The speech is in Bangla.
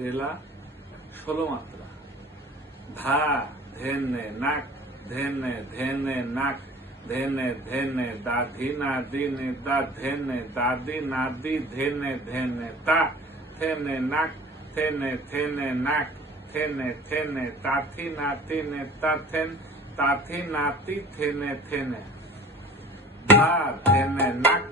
রেলা 16 মাত্রা। ধা ধেনে নাক ধেনে ধেনে নাক ধেনে ধেনে দাধি নাদি দা ধেনে দাদি নাদি ধেনে ধেনে তা থেনে নাক থেনে থেনে নাক থেনে থেনে তাথি নাতি নেতা থেন তাথি নাতি থেনে থেনে ধা ধেনে নাক